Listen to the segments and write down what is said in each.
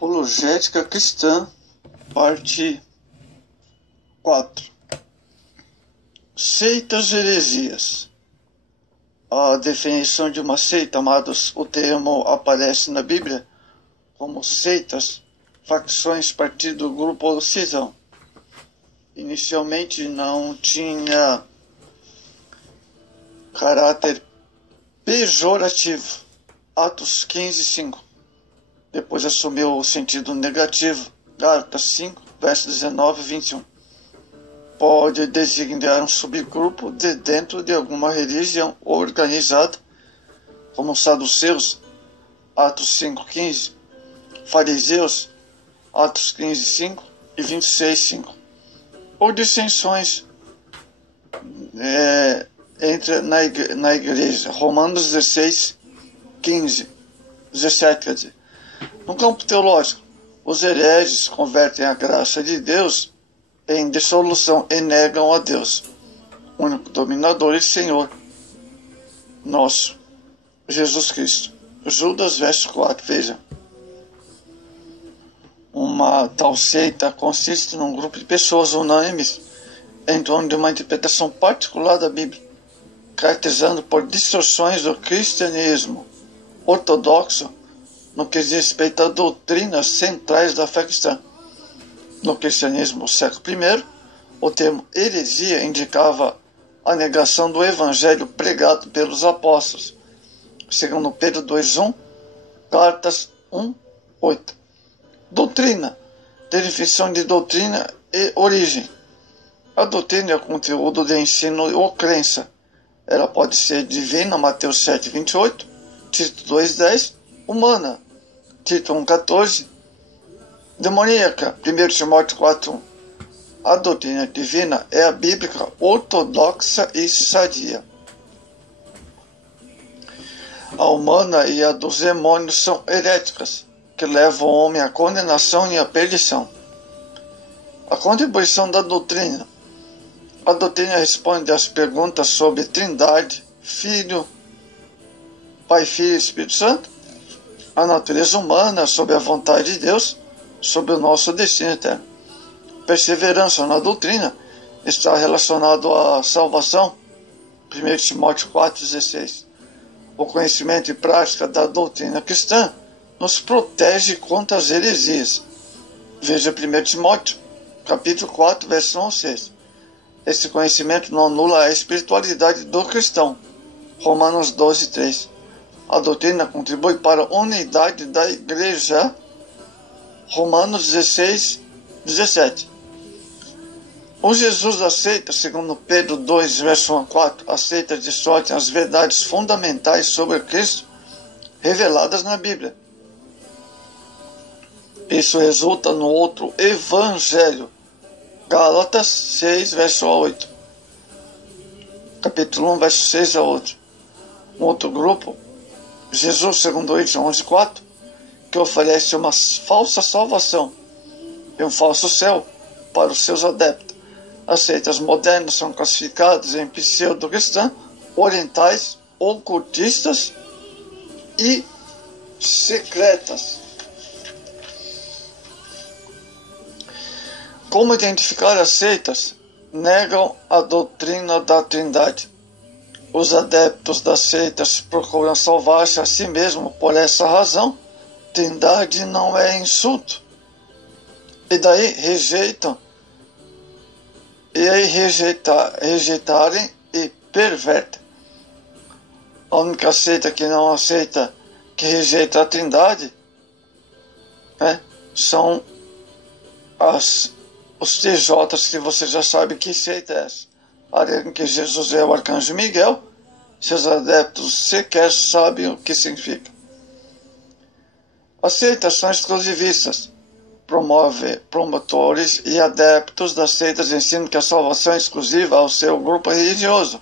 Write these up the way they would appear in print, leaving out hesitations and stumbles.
Apologética Cristã, parte 4. Seitas e heresias. A definição de uma seita, amados, o termo aparece na Bíblia como seitas, facções, partido, grupo ou cisão. Inicialmente não tinha caráter pejorativo. Atos 15:5. Depois assumiu o sentido negativo. Gálatas 5, versos 19 e 21. Pode designar um subgrupo de dentro de alguma religião organizada, como os saduceus, Atos 5:15, fariseus, Atos 15:5 e 26:5. Ou dissensões na igreja, Romanos 16:15, 17, quer dizer. No campo teológico, os hereges convertem a graça de Deus em dissolução e negam a Deus, único dominador e Senhor nosso, Jesus Cristo. Judas, verso 4, veja. Uma tal seita consiste num grupo de pessoas unânimes em torno de uma interpretação particular da Bíblia, caracterizando por distorções do cristianismo ortodoxo no que diz respeito a doutrinas centrais da fé cristã. No cristianismo do século I, o termo heresia indicava a negação do evangelho pregado pelos apóstolos, segundo Pedro 2:1, Gálatas 1:8. Doutrina, definição de doutrina e origem. A doutrina é o conteúdo de ensino ou crença. Ela pode ser divina, Mateus 7:28, Tito 2:10, humana, Tito 1:14, demoníaca, 1 Timóteo 4:1. A doutrina divina é a bíblica, ortodoxa e sadia. A humana e a dos demônios são heréticas, que levam o homem à condenação e à perdição. A contribuição da doutrina. A doutrina responde às perguntas sobre Trindade, Filho, Pai, Filho e Espírito Santo, a natureza humana, sobre a vontade de Deus, sobre o nosso destino eterno. Perseverança na doutrina está relacionado à salvação, 1 Timóteo 4:16. O conhecimento e prática da doutrina cristã nos protege contra as heresias. Veja 1 Timóteo, capítulo 4, verso 1 ao 6. Esse conhecimento não anula a espiritualidade do cristão, Romanos 12:3. A doutrina contribui para a unidade da igreja, Romanos 16:17. O Jesus aceita, segundo Pedro 2, verso 1 a 4, aceita de sorte as verdades fundamentais sobre Cristo reveladas na Bíblia. Isso resulta no outro evangelho, Gálatas 6, verso 8. Capítulo 1, verso 6 a 8. Um outro grupo, Jesus, segundo Coríntios 11:4, que oferece uma falsa salvação e um falso céu para os seus adeptos. As seitas modernas são classificadas em pseudo-cristãs, orientais, ocultistas e secretas. Como identificar as seitas? Negam a doutrina da Trindade. Os adeptos das seitas procuram salvar-se a si mesmos por essa razão. Trindade não é insulto. E daí rejeitarem e pervertem. A única seita que não aceita, que rejeita a Trindade, são os TJs, que você já sabe que seita é essa. Alegam que Jesus é o arcanjo Miguel. Seus adeptos sequer sabem o que significa. As seitas são exclusivistas. Promotores e adeptos das seitas ensinam que a salvação é exclusiva ao seu grupo religioso.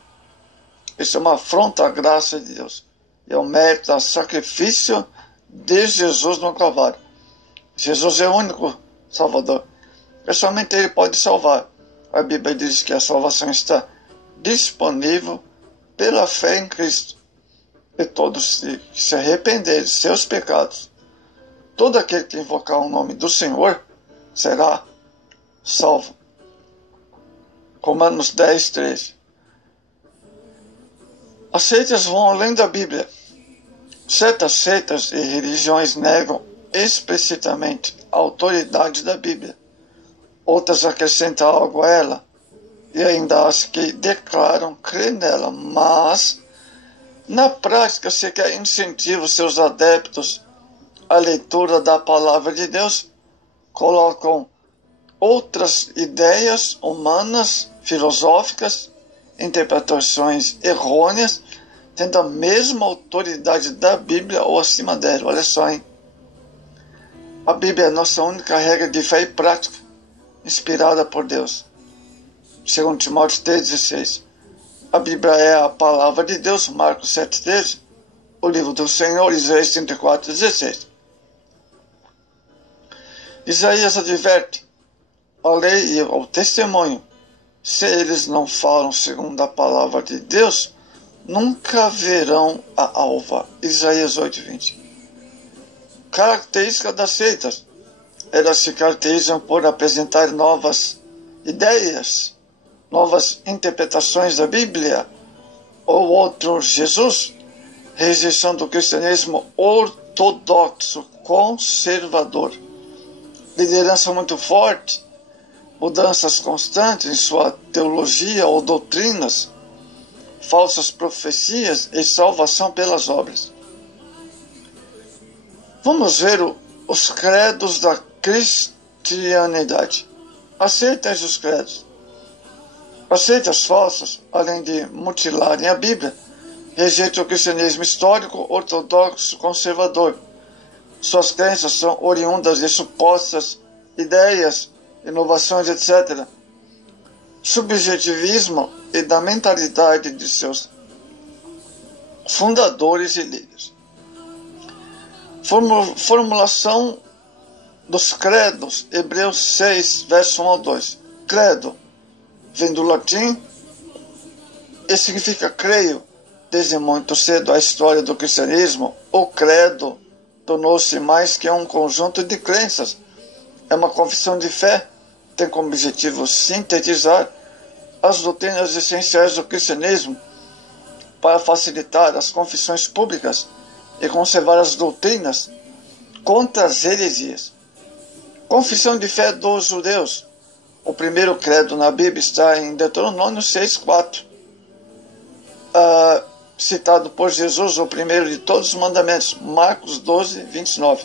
Isso é uma afronta à graça de Deus e ao mérito do sacrifício de Jesus no Calvário. Jesus é o único Salvador. E somente Ele pode salvar. A Bíblia diz que a salvação está disponível pela fé em Cristo. E todos que se arrependerem de seus pecados todo aquele que invocar o nome do Senhor será salvo. Romanos 10, 13. As seitas vão além da Bíblia. Certas seitas e religiões negam explicitamente a autoridade da Bíblia. Outras acrescentam algo a ela e ainda as que declaram crer nela, mas na prática sequer incentivam seus adeptos à leitura da palavra de Deus, colocam outras ideias humanas, filosóficas, interpretações errôneas, tendo a mesma autoridade da Bíblia ou acima dela. Olha só, hein? A Bíblia é a nossa única regra de fé e prática, inspirada por Deus. Segundo Timóteo 3,16. A Bíblia é a palavra de Deus, Marcos 7,13. O livro do Senhor, Isaías 34,16. Isaías adverte: a lei e o testemunho, se eles não falam segundo a palavra de Deus, nunca verão a alva. Isaías 8,20. Característica das seitas: elas se caracterizam por apresentar novas ideias, novas interpretações da Bíblia ou outro Jesus, rejeição do cristianismo ortodoxo, conservador, liderança muito forte, mudanças constantes em sua teologia ou doutrinas, falsas profecias e salvação pelas obras. Vamos ver os credos da cristianidade. As seitas e os credos. As seitas falsas, além de mutilarem a Bíblia, rejeitam o cristianismo histórico, ortodoxo, conservador. Suas crenças são oriundas de supostas ideias, inovações, etc. Subjetivismo e da mentalidade de seus fundadores e líderes. Formulação dos credos, Hebreus 6, verso 1 ao 2. Credo vem do latim e significa creio. Desde muito cedo a história do cristianismo, o credo tornou-se mais que um conjunto de crenças. É uma confissão de fé, tem como objetivo sintetizar as doutrinas essenciais do cristianismo para facilitar as confissões públicas e conservar as doutrinas contra as heresias. Confissão de fé dos judeus. O primeiro credo na Bíblia está em Deuteronômio 6,4. Citado por Jesus, o primeiro de todos os mandamentos, Marcos 12, 29.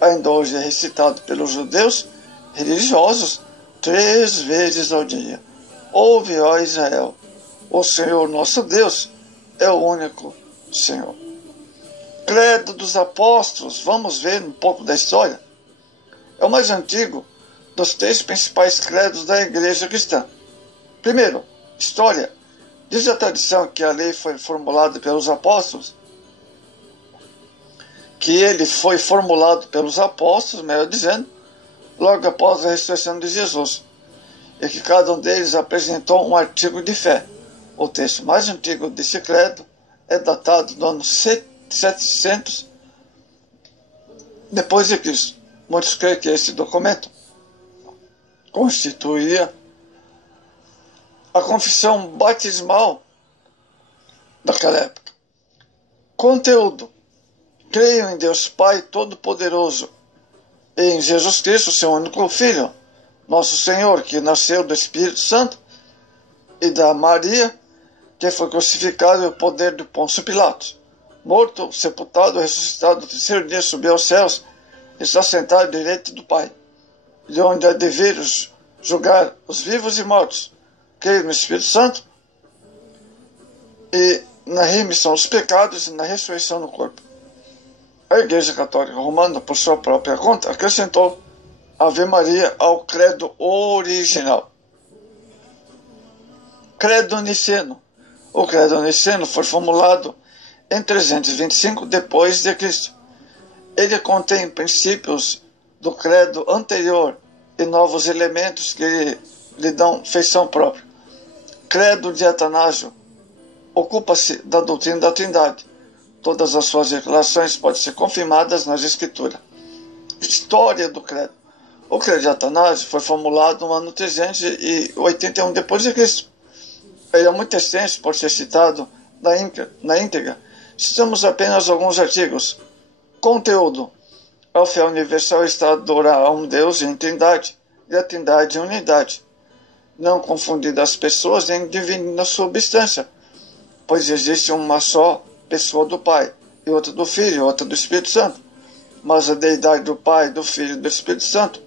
Ainda hoje é recitado pelos judeus religiosos 3 vezes ao dia. Ouve, ó Israel, o Senhor nosso Deus é o único Senhor. Credo dos apóstolos, vamos ver um pouco da história. É o mais antigo dos 3 principais credos da igreja cristã. Primeiro, história. Diz a tradição que a lei foi formulada pelos apóstolos, melhor dizendo, logo após a ressurreição de Jesus, e que cada um deles apresentou um artigo de fé. O texto mais antigo desse credo é datado do ano 700 depois de Cristo. Muitos creem que esse documento constituía a confissão batismal daquela época. Conteúdo: creio em Deus Pai Todo-Poderoso e em Jesus Cristo, seu único Filho, nosso Senhor, que nasceu do Espírito Santo e da Maria, que foi crucificado no poder do Pôncio Pilatos, morto, sepultado, ressuscitado, no terceiro dia subiu aos céus, e está sentado à direita do Pai, de onde há de vir julgar os vivos e mortos. Creio no Espírito Santo e na remissão dos pecados e na ressurreição do corpo. A Igreja Católica Romana, por sua própria conta, acrescentou Ave Maria ao credo original. Credo niceno. O credo niceno foi formulado em 325 depois de Cristo. Ele contém princípios do credo anterior e novos elementos que lhe dão feição própria. Credo de Atanásio ocupa-se da doutrina da Trindade. Todas as suas declarações podem ser confirmadas nas Escrituras. história do credo. O credo de Atanásio foi formulado no ano 381 depois de Cristo. Ele é muito extenso por ser citado na íntegra. Citamos apenas alguns artigos. Conteúdo. A fé universal está a adorar a um Deus em trindade, e a trindade em unidade, não confundindo as pessoas em divina substância, pois existe uma só pessoa do Pai, e outra do Filho, e outra do Espírito Santo. Mas a deidade do Pai, do Filho e do Espírito Santo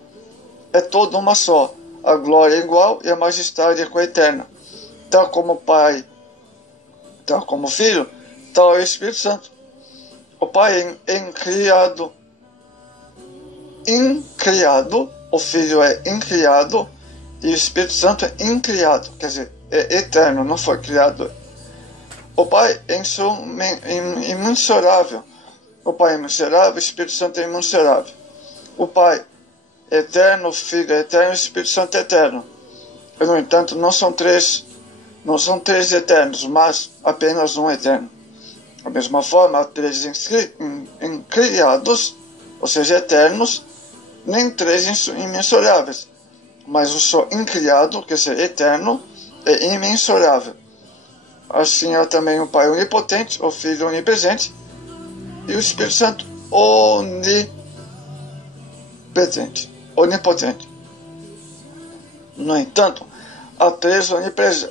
é toda uma só. A glória é igual e a majestade é coeterna. Tal como o Pai, tal como o Filho, tal é o Espírito Santo. O Pai é incriado, o Filho é incriado e o Espírito Santo é incriado, quer dizer, é eterno, não foi criado. O Pai é imensurável. O Pai é imensurável, o Espírito Santo é imensurável. O Pai é eterno, o Filho é eterno, o Espírito Santo é eterno. E, no entanto, não são três eternos, mas apenas um eterno. Da mesma forma, há três incriados, ou seja, eternos, nem três imensuráveis, mas o só incriado, quer dizer, eterno, é imensurável. Assim há também o Pai onipotente, o Filho onipresente e o Espírito Santo onipotente. No entanto, há três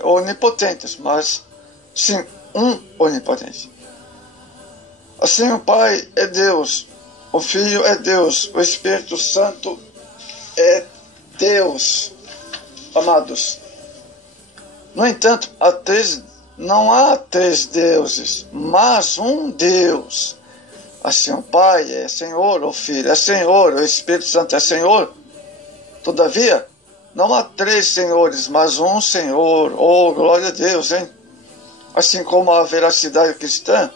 onipotentes, mas sim um onipotente. Assim o Pai é Deus, o Filho é Deus, o Espírito Santo é Deus. Amados, no entanto, não há três deuses, mas um Deus. Assim o Pai é Senhor, o Filho é Senhor, o Espírito Santo é Senhor. Todavia, não há três senhores, mas um Senhor. Oh, glória a Deus, hein? Assim como a veracidade cristã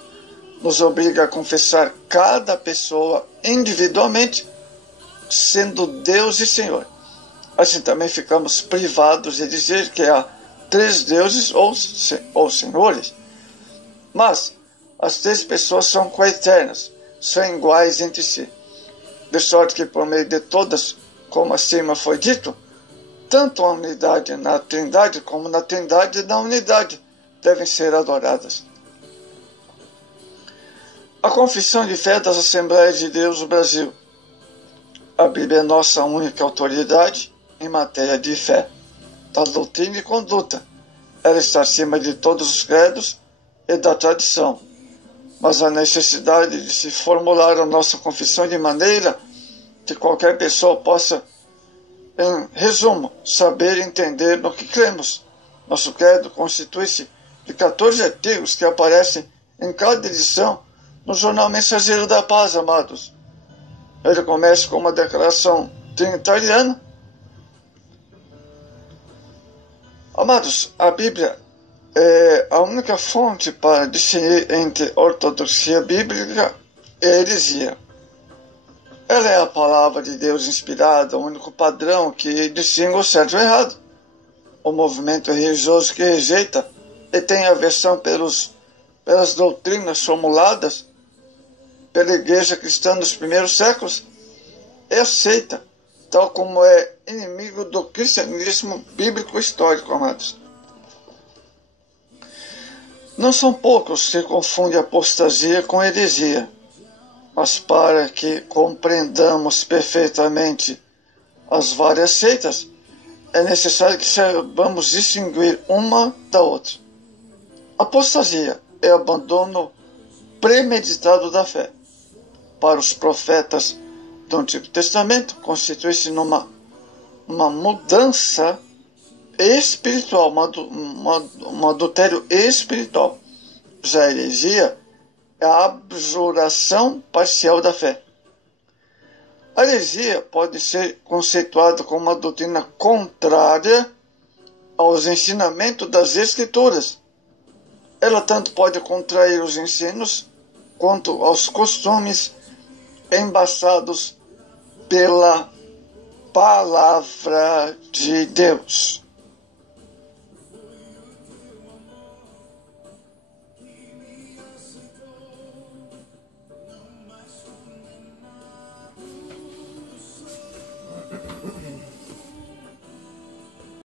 nos obriga a confessar cada pessoa individualmente, sendo Deus e Senhor. Assim também ficamos privados de dizer que há três deuses ou senhores. Mas as três pessoas são coeternas, são iguais entre si. De sorte que por meio de todas, como acima foi dito, tanto a unidade na Trindade como na Trindade na unidade devem ser adoradas. A Confissão de Fé das Assembleias de Deus do Brasil. A Bíblia é nossa única autoridade em matéria de fé, da doutrina e conduta. Ela está acima de todos os credos e da tradição. Mas a necessidade de se formular a nossa confissão de maneira que qualquer pessoa possa, em resumo, saber e entender no que cremos. Nosso credo constitui-se de 14 artigos que aparecem em cada edição no Jornal Mensageiro da Paz, amados. Ele começa com uma declaração trinitariana. Amados, a Bíblia é a única fonte para discernir entre ortodoxia bíblica e heresia. Ela é a palavra de Deus inspirada, o único padrão que distingue o certo e o errado. O movimento religioso que rejeita e tem aversão pelas doutrinas formuladas pela igreja cristã dos primeiros séculos é aceita, tal como é inimigo do cristianismo bíblico histórico, amados. Não são poucos que confundem apostasia com heresia, mas para que compreendamos perfeitamente as várias seitas, é necessário que saibamos distinguir uma da outra. Apostasia é abandono premeditado da fé. Para os profetas do Antigo Testamento, constitui-se numa mudança espiritual, um adultério espiritual. Já a heresia é a abjuração parcial da fé. A heresia pode ser conceituada como uma doutrina contrária aos ensinamentos das Escrituras. Ela tanto pode contrair os ensinos quanto aos costumes embaçados pela palavra de Deus.